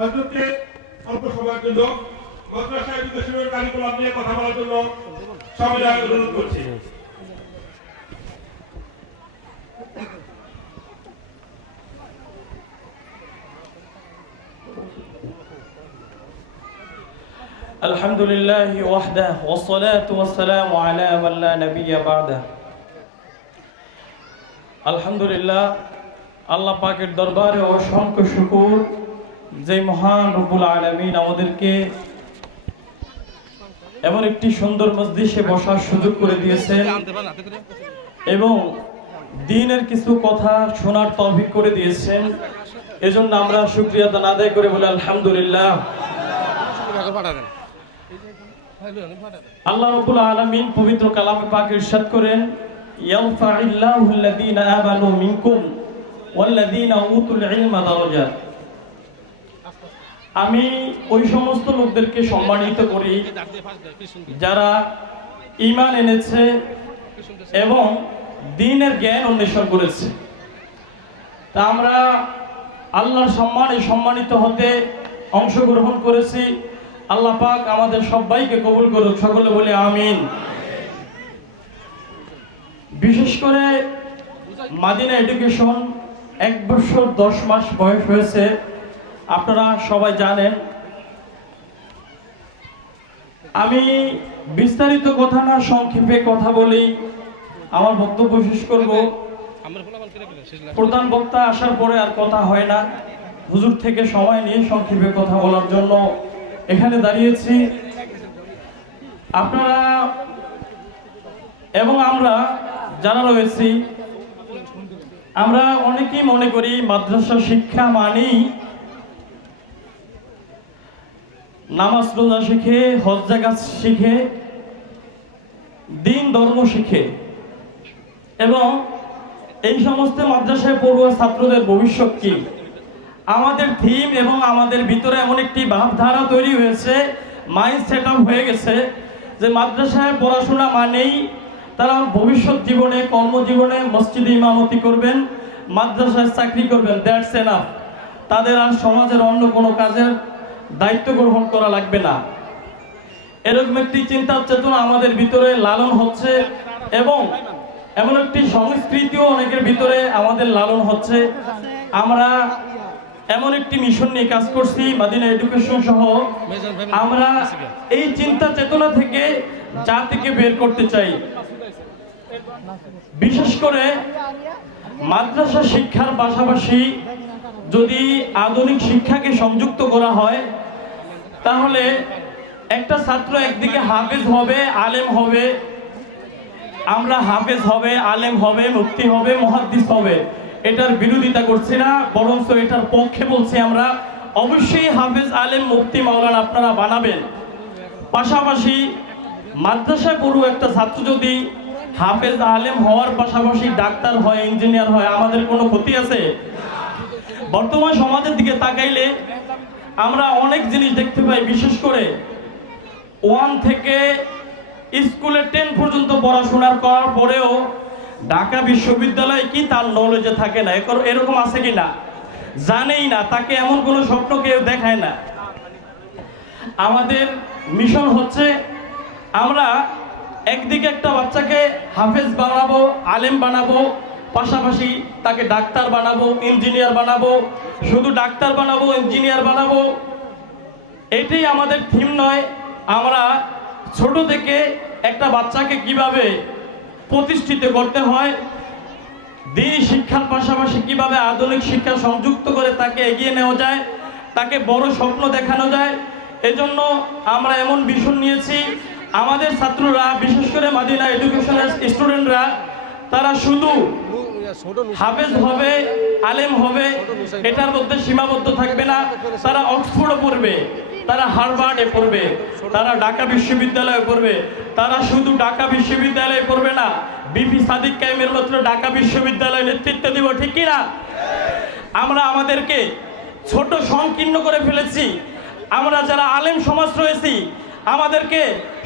হজরতকে অল্প সময়ের জন্য মাদ্রাসা এডুকেশনের কারিকুলাম নিয়ে কথা বলার জন্য সবাই অনুরোধ করছি الحمد لله وحده والصلاة والسلام على من لا نبي بعده আলহামদুলিল্লাহ আল্লাহ পাকের দরবারে অসংখ্য শুকুর যে মহান রব্বুল আলামিন আমাদেরকে এমন একটি সুন্দর মসজিদে বসার সুযোগ করে দিয়েছেন এবং দিনের কিছু কথা শোনার তৌফিক করে দিয়েছেন। এজন্য আমরা শুকরিয়া আদায় করে বলি আলহামদুলিল্লাহ। আল্লাহ রাব্বুল আলামিন পবিত্র কালামে পাক ইরশাদ করেন ইয়ারফাইল্লাহু আল্লাযীনা আমানু মিনকুম ওয়াল্লাযীনা উতুল ইলমা দারাজাত। আমি ওই সমস্ত লোকদেরকে সম্মানিত করি যারা ঈমান এনেছে এবং দিনের জ্ঞান অন্বেষণ করেছে। তা আমরা আল্লাহর সম্মানে সম্মানিত হতে অংশগ্রহণ করেছি। আল্লাহ পাক আমাদের সবাইকে কবুল করুক, সকলে বলে আমিন। বিশেষ করে মাদিনা এডুকেশন এক বছর দশ মাস বয়স হয়েছে। আপনারা সবাই জানেন, আমি বিস্তারিত কথা না, সংক্ষেপে কথা বলি, আমার বক্তব্য শেষ করব। প্রধান বক্তা আসার পরে আর কথা হয় না। হুজুর থেকে সময় নিয়ে সংক্ষেপে কথা বলার জন্য এখানে দাঁড়িয়েছি। আপনারা এবং আমরা যারা রয়েছি, আমরা অনেকেই মনে করি মাদ্রাসা শিক্ষা মানেই নামাজ রোজা শিখে, হজ জায়গা শিখে, দিন ধর্ম শিখে। এবং এই সমস্ত মাদ্রাসায় পড়ুয়া ছাত্রদের ভবিষ্যৎ কি? আমাদের থিম এবং আমাদের ভিতরে এমন একটি ভাবধারা তৈরি হয়েছে মাইন্ড সেট হয়ে গেছে, যে মাদ্রাসায় পড়াশোনা মানেই তারা ভবিষ্যৎ জীবনে, কর্মজীবনে মসজিদে ইমামতি করবেন, মাদ্রাসায় চাকরি করবেন দ্যাটস এনাফ তাদের আর সমাজের অন্য কোনো কাজের দায়িত্ব গ্রহণ করা লাগবে না। এরকম একটি চিন্তা চেতনা আমাদের ভিতরে লালন হচ্ছে এবং এমন একটি সংস্কৃতিও অনেকের ভিতরে আমাদের লালন হচ্ছে। আমরা এমন একটি মিশন নিয়ে কাজ করছি মাদিনা এডুকেশন সহ। আমরা এই চিন্তা চেতনা থেকে জাতিকে বের করতে চাই। বিশেষ করে মাদ্রাসা শিক্ষার পাশাপাশি যদি আধুনিক শিক্ষাকে সংযুক্ত করা হয় তাহলে একটা ছাত্র একদিকে হাফেজ হবে, আলেম হবে, আমরা হাফেজ হবে, আলেম হবে মুক্তি হবে, মহাদ্দিস হবে। এটার বিরোধিতা করছি না, বরঞ্চ এটার পক্ষে বলছি আমরা, অবশ্যই হাফেজ, আলেম মুক্তি মাওলানা আপনারা বানাবেন। পাশাপাশি মাদ্রাসায় পড়ু একটা ছাত্র যদি হাফেজ, আলেম হওয়ার পাশাপাশি ডাক্তার হয়, ইঞ্জিনিয়ার হয়, আমাদের কোনো ক্ষতি আছে? বর্তমান সমাজের দিকে তাকাইলে আমরা অনেক জিনিস দেখতে পাই, বিশেষ করে ওয়ান থেকে স্কুলে টেন পর্যন্ত পড়াশোনার করার পরেও ঢাকা বিশ্ববিদ্যালয়ে কি তার নলেজে থাকে না? এরকম- এরকম আছে কি না? জানেই না, তাকে এমন কোনো স্বপ্ন কেউ দেখায় না। আমাদের মিশন হচ্ছে, আমরা একদিকে একটা বাচ্চাকে হাফেজ বানাবো, আলেম বানাবো পাশাপাশি তাকে ডাক্তার বানাবো, ইঞ্জিনিয়ার বানাবো, শুধু ডাক্তার বানাবো, ইঞ্জিনিয়ার বানাবো। এটাই আমাদের থিম নয়। আমরা ছোট থেকে একটা বাচ্চাকে কীভাবে প্রতিষ্ঠিত করতে হয়, দিন শিক্ষার পাশাপাশি কীভাবে আধুনিক শিক্ষা সংযুক্ত করে তাকে এগিয়ে নেওয়া যায়, তাকে বড় স্বপ্ন দেখানো যায়, এজন্য আমরা এমন ভীষণ নিয়েছি। আমাদের ছাত্ররা, বিশেষ করে মাদিনা এডুকেশনের স্টুডেন্টরা তারা শুধু হাফেজ হবে, আলেম হবে, এটার মধ্যে সীমাবদ্ধ থাকবে না। তারা অক্সফোর্ডে পড়বে, তারা হার্ভার্ডে পড়বে, তারা ঢাকা বিশ্ববিদ্যালয়ে পড়বে। তারা শুধু ঢাকা বিশ্ববিদ্যালয়ে পড়বে না, বিপি সাদিক কাইমের মাত্র ঢাকা বিশ্ববিদ্যালয়ে নেতৃত্ব দিব, ঠিক কিনা? আমরা আমাদেরকে ছোট সংকীর্ণ করে ফেলেছি। আমরা যারা আলেম সমাজ রয়েছি, আমাদেরকে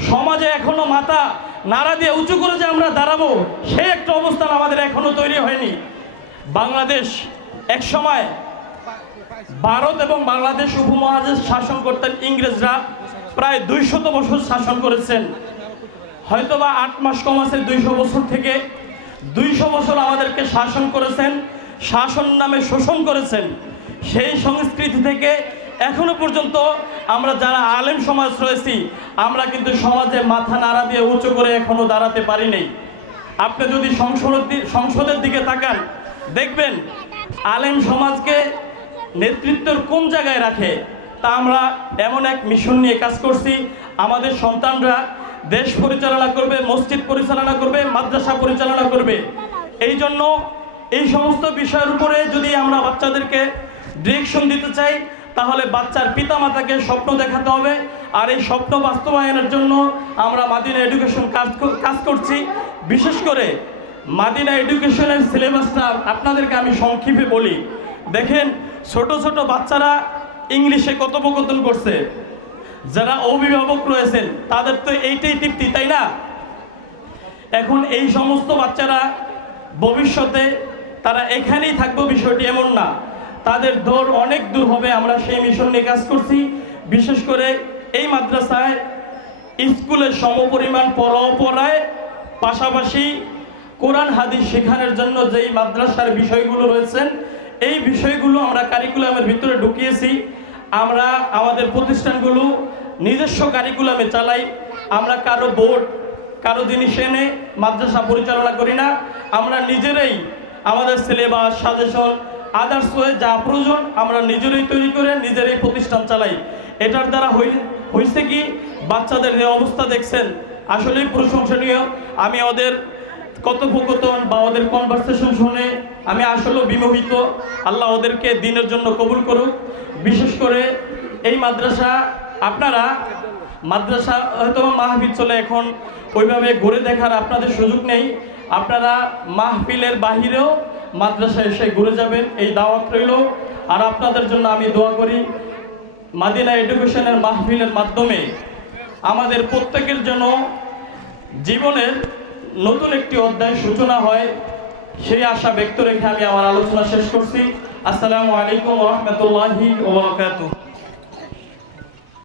সমাজে এখনও মাথা নাড়া দিয়ে উঁচু করে যে আমরা দাঁড়াবো সেই একটা অবস্থান আমাদের এখনও তৈরি হয়নি। বাংলাদেশ এক সময় ভারত এবং বাংলাদেশ উপমহাদেশ শাসন করতেন ইংরেজরা, প্রায় দুইশত বছর শাসন করেছেন। হয়তোবা আট মাস কম আছে, দুইশো বছর থেকে। দুইশো বছর আমাদেরকে শাসন করেছেন, শাসন নামে শোষণ করেছেন। সেই সংস্কৃতি থেকে এখনও পর্যন্ত আমরা যারা আলেম সমাজ রয়েছি, আমরা কিন্তু সমাজে মাথা নাড়া দিয়ে উঁচু করে এখনও দাঁড়াতে পারি নাই। আপনি যদি সংসদের সংসদের দিকে তাকান, দেখবেন আলেম সমাজকে নেতৃত্বের কোন জায়গায় রাখে, তা আমরা এমন এক মিশন নিয়ে কাজ করছি। আমাদের সন্তানরা দেশ পরিচালনা করবে, মসজিদ পরিচালনা করবে, মাদ্রাসা পরিচালনা করবে। এই জন্য এই সমস্ত বিষয়ের উপরে যদি আমরা বাচ্চাদেরকে ডিরেকশন দিতে চাই তাহলে বাচ্চার পিতামাতাকে স্বপ্ন দেখাতে হবে। আর এই স্বপ্ন বাস্তবায়নের জন্য আমরা মাদিনা এডুকেশন কাজ কাজ করছি। বিশেষ করে মাদিনা এডুকেশনের সিলেবাসটা আপনাদেরকে আমি সংক্ষেপে বলি। দেখেন, ছোট ছোট বাচ্চারা ইংলিশে কথোপকথন করছে। যারা অভিভাবক রয়েছেন, তাদের তো এইটাই তৃপ্তি, তাই না? এখন এই সমস্ত বাচ্চারা ভবিষ্যতে তারা এখানেই থাকবে, বিষয়টি এমন না। তাদের দৌড় অনেক দূর হবে, আমরা সেই মিশন নিয়ে কাজ করছি। বিশেষ করে এই মাদ্রাসায় স্কুলের সমপরিমাণ পড়াও পড়ায় পাশাপাশি কোরআন, হাদিস শেখানোর জন্য যেই মাদ্রাসার বিষয়গুলো রয়েছেন, এই বিষয়গুলো আমরা কারিকুলামের ভিতরে ঢুকিয়েছি। আমরা আমাদের প্রতিষ্ঠানগুলো নিজস্ব কারিকুলামে চালাই। আমরা কারও বোর্ড কারও জিনিস এনে মাদ্রাসা পরিচালনা করি না। আমরা নিজেরাই আমাদের সিলেবাস সাজেশন আদার্স যা প্রয়োজন, আমরা নিজেরাই তৈরি করে নিজেরাই প্রতিষ্ঠান চালাই। এটার দ্বারা হয়েছে কি, বাচ্চাদের যে অবস্থা দেখছেন, আসলেই প্রশংসনীয়। আমি ওদের কথোপকথন বা ওদের কনভারসেশন শুনে আমি আসলেও বিমোহিত। আল্লাহ ওদেরকে দিনের জন্য কবুল করুক। বিশেষ করে এই মাদ্রাসা, আপনারা মাদ্রাসা হয়তো মাহফিল চলে এখন, ওইভাবে ঘুরে দেখার আপনাদের সুযোগ নেই। আপনারা মাহফিলের বাহিরেও মাদ্রাসায় এসে ঘুরে যাবেন, এই দাওয়াত রইল। আর আপনাদের জন্য আমি দোয়া করি, মাদিনা এডুকেশনের মাহফিলের মাধ্যমে আমাদের প্রত্যেকের জন্য জীবনের নতুন একটি অধ্যায় সূচনা হয়, সেই আশা ব্যক্ত রেখে আমি আমার আলোচনা শেষ করছি। আসসালামু আলাইকুম রহমতুল্লাহি ওবরাকাতুহ